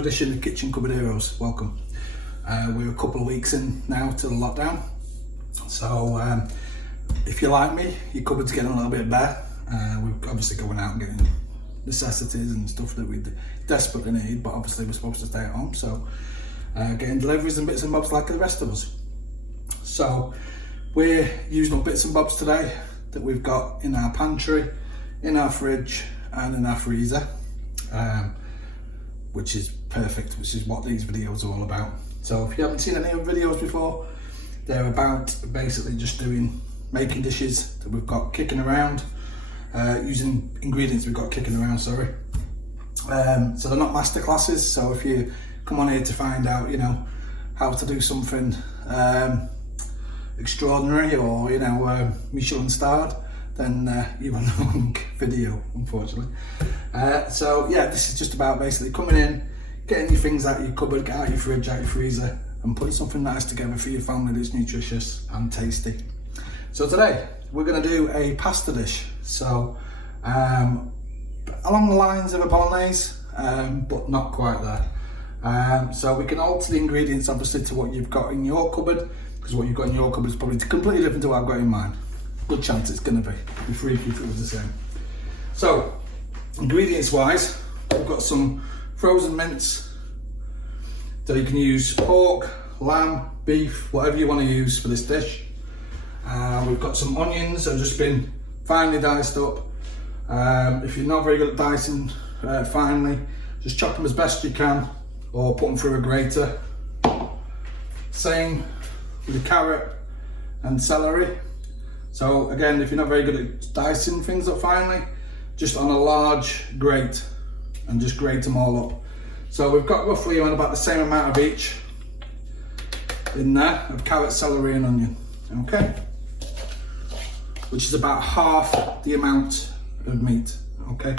another edition of Kitchen Cupboard Heroes. Welcome. We're a couple of weeks in now to the lockdown, so if you're like me, your cupboard's getting a little bit bare. We're obviously going out and getting necessities and stuff that we desperately need, but obviously we're supposed to stay at home, so getting deliveries and bits and bobs like the rest of us. So we're using up bits and bobs today that we've got in our pantry, in our fridge and in our freezer, which is perfect, which is what these videos are all about. So if you haven't seen any of the videos before, they're about basically just making dishes that we've got kicking around, using ingredients we've got kicking around, sorry. So they're not master classes, so if you come on here to find out, you know, how to do something extraordinary or, you know, Michelin starred, then you're on the wrong video, unfortunately. So yeah, this is just about basically coming in, getting your things out of your cupboard, get out your fridge, out your freezer, and putting something nice together for your family that's nutritious and tasty. So today, we're gonna do a pasta dish. So, along the lines of a bolognese, but not quite there. So we can alter the ingredients obviously to what you've got in your cupboard, because what you've got in your cupboard is probably completely different to what I've got in mine. Good chance it's gonna be. It'd be freaky if it was the same. So, ingredients wise, we've got some frozen mince. So you can use pork, lamb, beef, whatever you want to use for this dish. We've got some onions that have just been finely diced up. If you're not very good at dicing finely, just chop them as best you can or put them through a grater. Same with the carrot and celery. So again, if you're not very good at dicing things up finely, just on a large grate and just grate them all up. So we've got roughly about the same amount of each in there of carrot, celery and onion, okay? Which is about half the amount of meat, okay,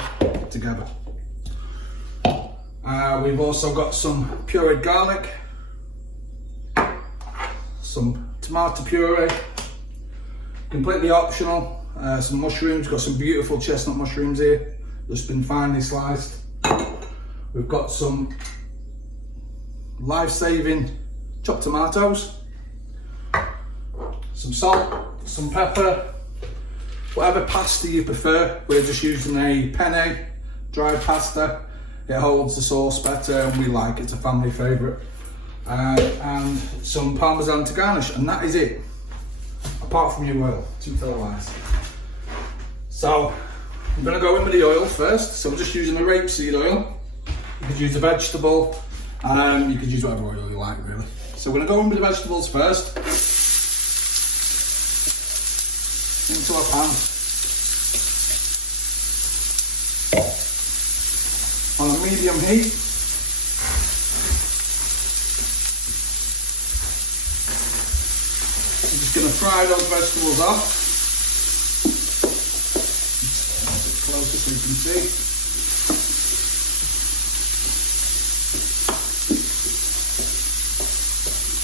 together. We've also got some pureed garlic, some tomato puree, completely optional, some mushrooms. Got some beautiful chestnut mushrooms here, just been finely sliced. We've got some life-saving chopped tomatoes, some salt, some pepper, whatever pasta you prefer. We're just using a penne, dry pasta. It holds the sauce better and we like it, it's a family favourite. And some parmesan to garnish, and that is it. Apart from your oil, to tell lies. So I'm going to go in with the oil first. So I'm just using the rapeseed oil. You could use a vegetable, you could use whatever oil you like really. So we're going to go in with the vegetables first. Into a pan. On a medium heat. I'm just going to fry those vegetables off. A bit closer so you can see.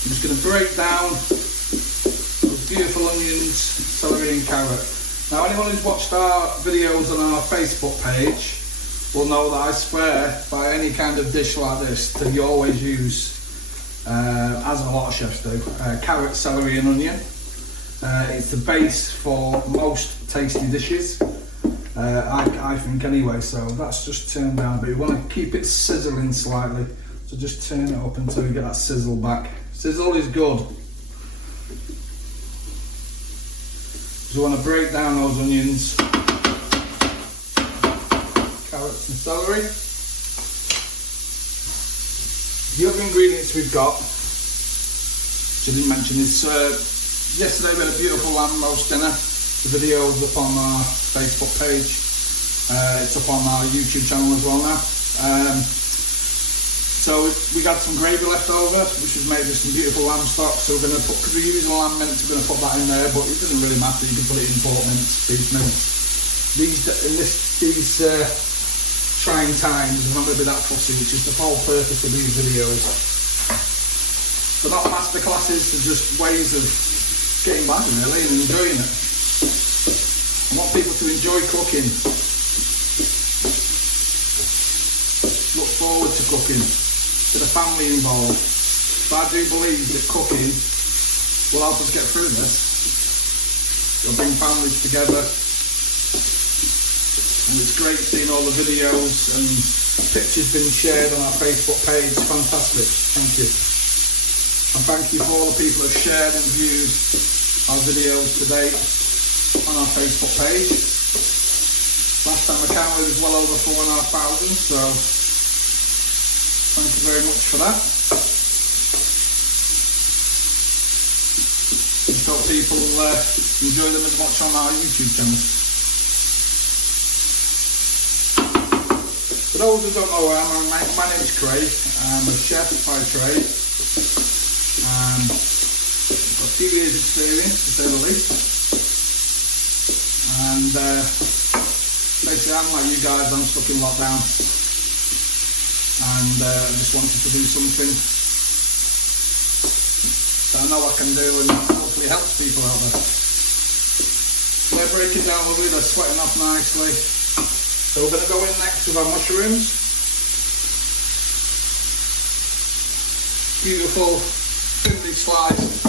I'm just going to break down those beautiful onions, celery and carrot. Now anyone who's watched our videos on our Facebook page will know that I swear by any kind of dish like this that you always use, as a lot of chefs do, carrot, celery and onion. It's the base for most tasty dishes, I think anyway, so that's just turned down a bit. We want to keep it sizzling slightly, so just turn it up until we get that sizzle back. Sizzle is good. So we want to break down those onions, carrots and celery. The other ingredients we've got, which I didn't mention, is yesterday we had a beautiful lamb roast dinner. The video is up on our Facebook page. It's up on our YouTube channel as well now. So we got some gravy left over, which was made with some beautiful lamb stock. So we're going to put, because we're using lamb mince, we're going to put that in there, but it doesn't really matter. You can put it in pork mince, beef mince. These trying times, we're not going to be that fussy, which is the whole purpose of these videos. They're not master classes, they're just ways of getting by really and enjoying it. I want people to enjoy cooking. Look forward to cooking. bit of family involved. So I do believe that cooking will help us get through this. It'll bring families together. And it's great seeing all the videos and pictures being shared on our Facebook page. Fantastic. Thank you. And thank you for all the people that have shared and viewed our videos today on our Facebook page. Last time I counted was well over 4,500, so thank you very much for that. I hope people enjoy them as much on our YouTube channel. For those who don't know who I am, my name is Craig. I'm a chef by trade. I've got 2 years experience, to say the least. And basically I'm like you guys, I'm stuck in lockdown. And I just wanted to do something that I know I can do and hopefully helps people out there. They're breaking down lovely, they're sweating off nicely. So we're going to go in next with our mushrooms. Beautiful, thinly sliced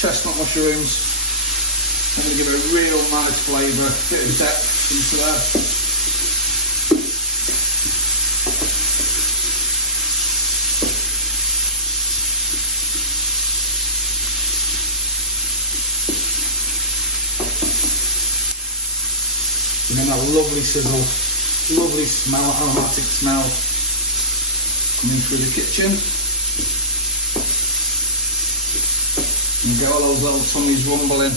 chestnut mushrooms. I'm going to give it a real nice flavour, bit of depth into there. And then that lovely sizzle, lovely smell, aromatic smell coming through the kitchen. And you get all those little tummies rumbling.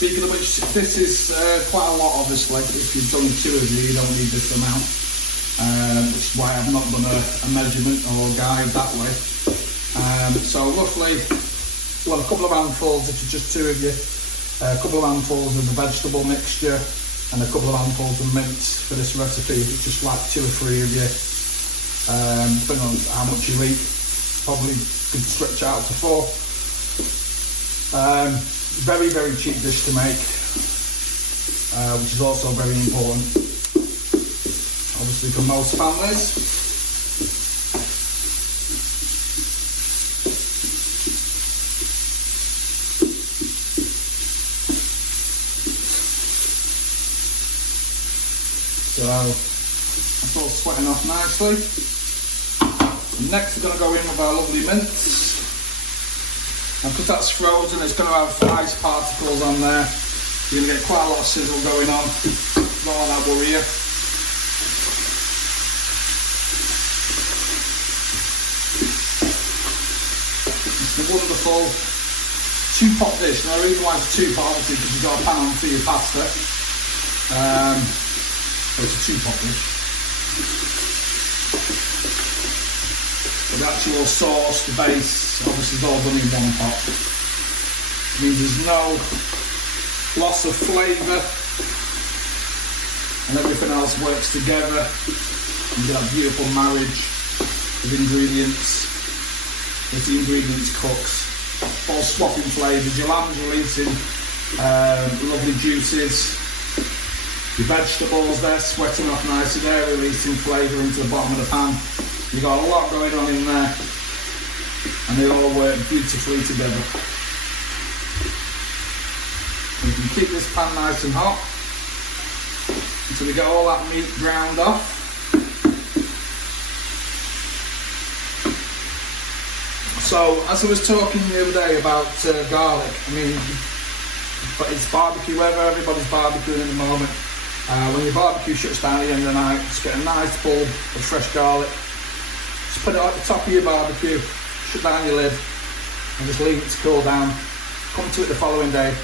Speaking of which, this is quite a lot obviously. If you've done 2 of you don't need this amount. Which is why I've not done a measurement or a guide that way. So roughly, well, a couple of handfuls if it's just 2 of you. A couple of handfuls of the vegetable mixture and a couple of handfuls of mince for this recipe. If it's just like 2 or 3 of you, depending on how much you eat, probably could stretch out to 4. Very, very cheap dish to make, which is also very important, obviously for most families. So that's all sweating off nicely. And next we're going to go in with our lovely mince. And because that's frozen, it's going to have ice particles on there. You're going to get quite a lot of sizzle going on. Don't let that worry you. It's a wonderful 2-pot dish. Now the reason why it's 2-pot, obviously, because you've got a pan on for your pasta. So it's a 2-pot dish. The actual sauce, the base, obviously is all done in 1 pot. It means there's no loss of flavour and everything else works together. You get that beautiful marriage of ingredients as the ingredients cooks. All swapping flavours, your lamb's releasing lovely juices. Your vegetables, they're sweating off nicely, they're releasing flavour into the bottom of the pan. You've got a lot going on in there and they all work beautifully together. You can keep this pan nice and hot until we get all that meat ground off. So, as I was talking the other day about garlic, I mean, it's barbecue weather, everybody's barbecuing at the moment. When your barbecue shuts down at the end of the night, just get a nice bulb of fresh garlic. Just put it at the top of your barbecue, shut down your lid, and just leave it to cool down. Come to it the following day,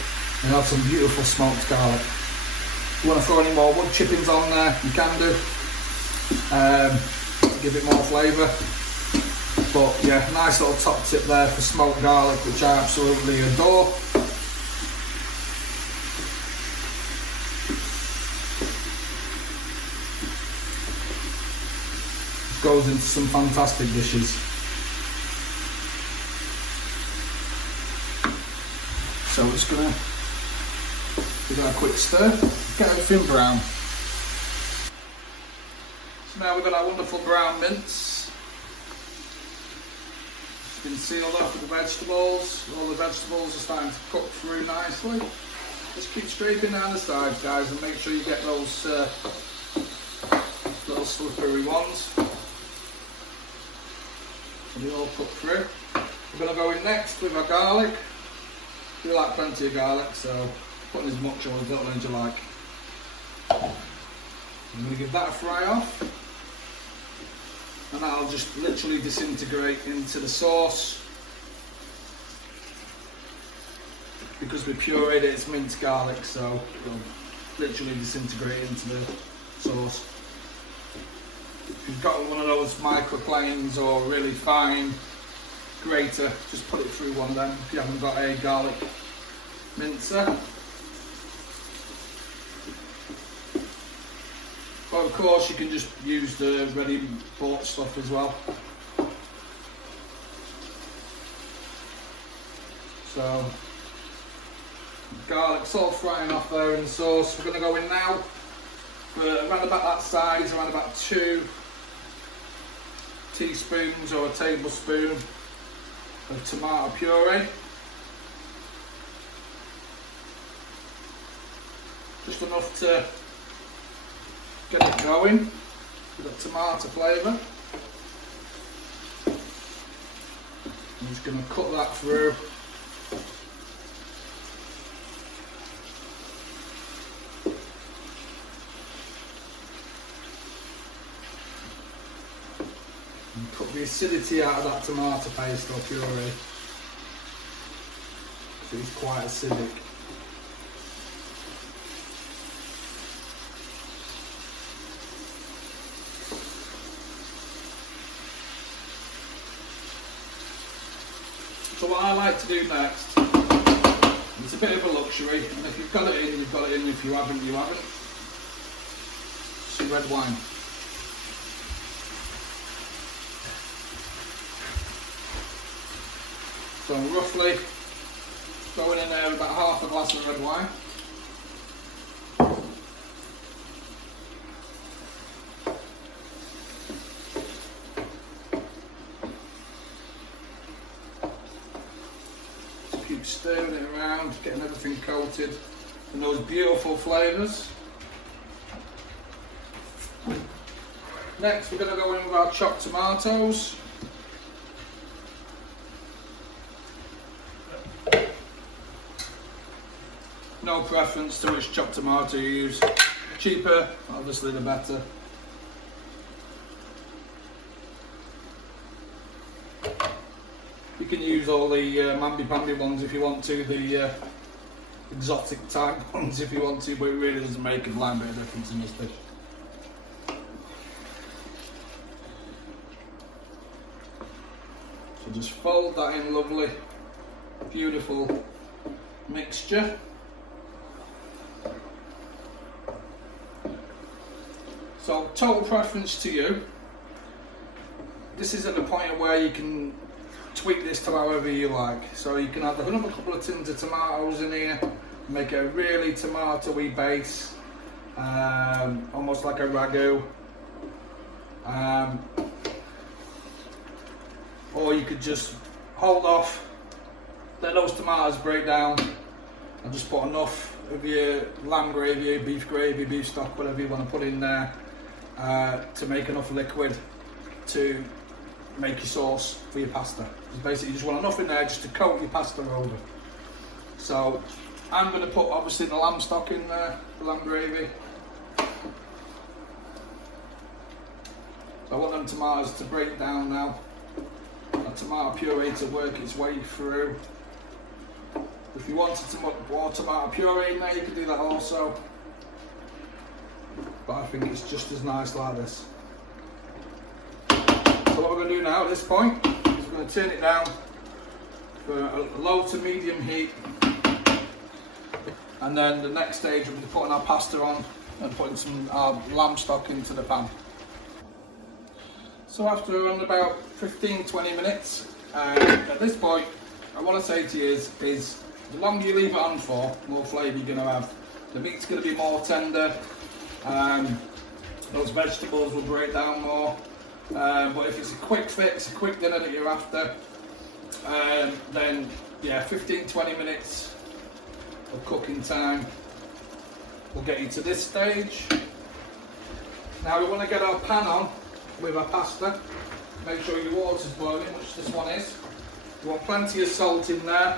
and have some beautiful smoked garlic. If you want to throw any more wood chippings on there, you can do. Give it more flavour. But yeah, nice little top tip there for smoked garlic, which I absolutely adore. Goes into some fantastic dishes. So we're just going to give that a quick stir, get everything brown. Now we've got our wonderful brown mince. It's been sealed off with the vegetables. All the vegetables are starting to cook through nicely. Just keep scraping down the sides, guys, and make sure you get those little slippery ones. So they all cook through. We're going to go in next with our garlic. We like plenty of garlic, so putting as much or as little as you like. I'm going to give that a fry off, and that'll just literally disintegrate into the sauce. Because we pureed it, it's minced garlic, so it'll literally disintegrate into the sauce. If you've got one of those microplanes or really fine grater, just put it through one of them if you haven't got a garlic mincer. But of course you can just use the ready bought stuff as well. So garlic's all frying off there in the sauce. We're going to go in now for around about that size, around about 2 teaspoons or a tablespoon of tomato puree. Just enough to get it going with that tomato flavour. I'm just going to cut that through. And cut the acidity out of that tomato paste or puree. It's quite acidic. So what I like to do next, it's a bit of a luxury, and if you've got it in, you've got it in. If you haven't, you haven't. Some red wine. So I'm roughly going in there about half a glass of red wine. Just keep stirring it around, getting everything coated in those beautiful flavours. Next we're going to go in with our chopped tomatoes. No preference to which chopped tomato you use. Cheaper, obviously the better. You can use all the mamby-pamby ones if you want to, the exotic type ones if you want to, but it really doesn't make a blind bit of difference in this dish. So just fold that in lovely, beautiful mixture. So total preference to you. This is at the point where you can tweak this to however you like. So you can add another couple of tins of tomatoes in here, make a really tomatoey base, almost like a ragu. Or you could just hold off, let those tomatoes break down, and just put enough of your lamb gravy, beef stock, whatever you want to put in there, to make enough liquid to make your sauce for your pasta. Because basically you just want enough in there just to coat your pasta over. So I'm going to put obviously the lamb stock in there, the lamb gravy. So I want them tomatoes to break down now. That tomato puree to work its way through. If you wanted to put more tomato puree in there, you could do that also. But I think it's just as nice like this. So what we're going to do now at this point is we're going to turn it down for a low to medium heat. And then the next stage we'll be putting our pasta on and putting some lamb stock into the pan. So after around about 15-20 minutes, at this point, I want to say to you is the longer you leave it on for, the more flavour you're going to have. The meat's going to be more tender, those vegetables will break down more. But if it's a quick fix, a quick dinner that you're after, then yeah, 15-20 minutes of cooking time will get you to this stage. Now we want to get our pan on with our pasta. Make sure your water's boiling, which this one is. You want plenty of salt in there.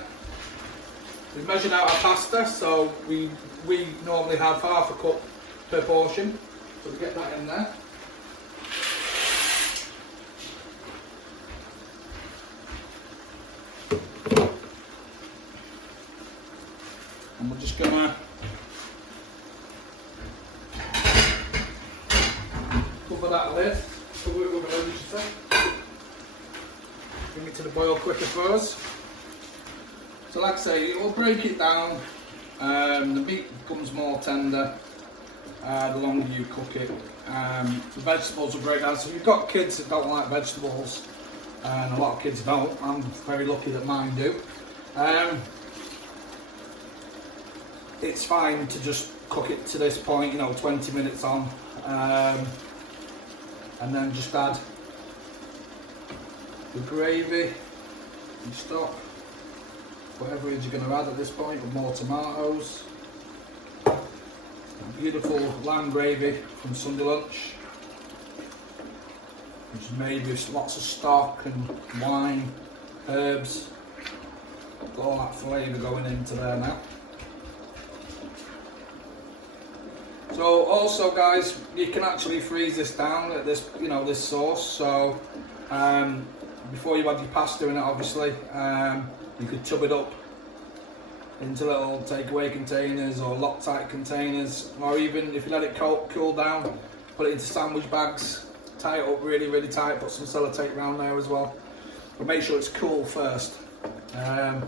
We've measured out our pasta, so we normally have half a cup per portion. So we get that in there. And we're just gonna cover that lid. Cover it with a lid, you should say. Bring it to the boil quicker for us. So like I say, it will break it down. The meat becomes more tender the longer you cook it. The vegetables will break down. So if you've got kids that don't like vegetables, and a lot of kids don't, I'm very lucky that mine do. It's fine to just cook it to this point, 20 minutes on, and then just add the gravy and stock, whatever it is you're going to add at this point, with more tomatoes. Beautiful lamb gravy from Sunday lunch, which is made with lots of stock and wine, herbs. Got all that flavour going into there now. So also guys, you can actually freeze this down at this, this sauce. So before you add your pasta in it, obviously, you could tub it up into little takeaway containers or Loctite containers, or even if you let it cool down, put it into sandwich bags, tie it up really, really tight, put some sellotape around there as well. But make sure it's cool first. And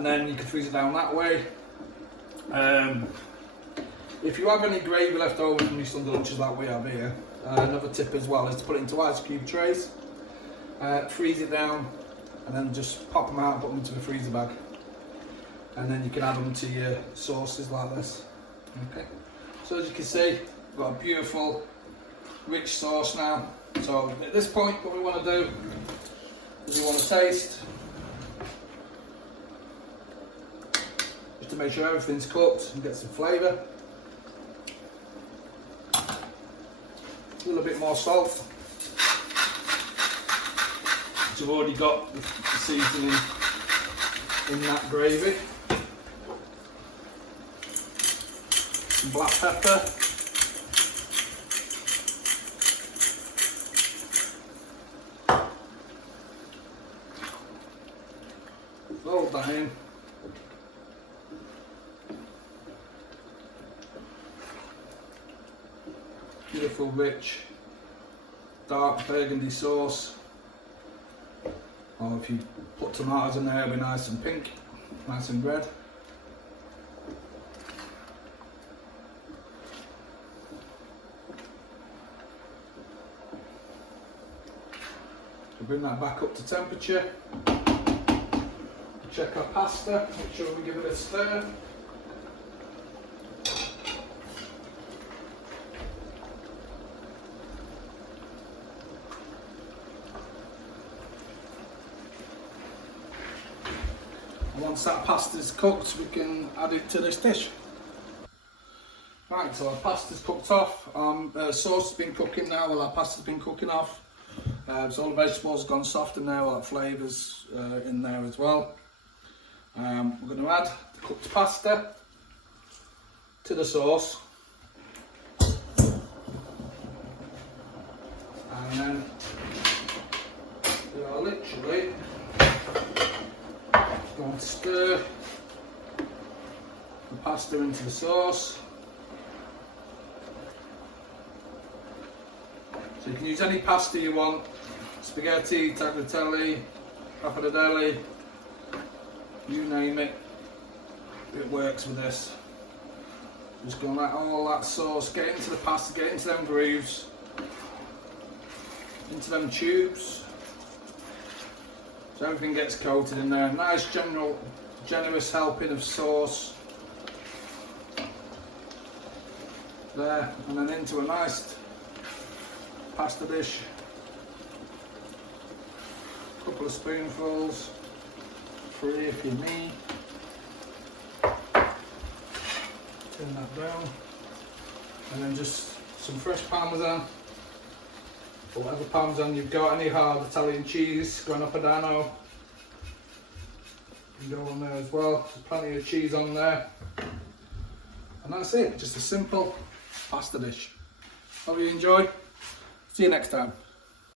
then you can freeze it down that way. If you have any gravy left over from your Sunday lunches like we have here, another tip as well is to put it into ice cube trays, freeze it down, and then just pop them out and put them into the freezer bag. And then you can add them to your sauces like this. Okay. So as you can see, we've got a beautiful, rich sauce now. So at this point, what we want to do is we want to taste, just to make sure everything's cooked and get some flavour. A little bit more salt. So we've already got the seasoning in that gravy. Some black pepper. Roll that in. Beautiful, rich, dark burgundy sauce. Or if you put tomatoes in there, it'll be nice and pink, nice and red. So bring that back up to temperature. Check our pasta, make sure we give it a stir. Once that pasta's cooked, we can add it to this dish. Right, so our pasta's cooked off, sauce has been cooking now, well our pasta's been cooking off. So all the vegetables have gone soft in there, all that flavours in there as well. We're going to add the cooked pasta to the sauce. And then we are literally going to stir the pasta into the sauce. So you can use any pasta you want, spaghetti, tagliatelle, pappardelle, you name it, it works with this. Just going to let all that sauce get into the pasta, get into them grooves, into them tubes. So everything gets coated in there. Nice generous helping of sauce. there, and then into a nice pasta dish. Couple of spoonfuls, 3 if you need. Turn that down, and then just some fresh parmesan, or whatever parmesan you've got, any hard Italian cheese, Grana Padano, you can go on there as well. There's plenty of cheese on there, and that's it. Just a simple pasta dish. Hope you enjoyed. See you next time.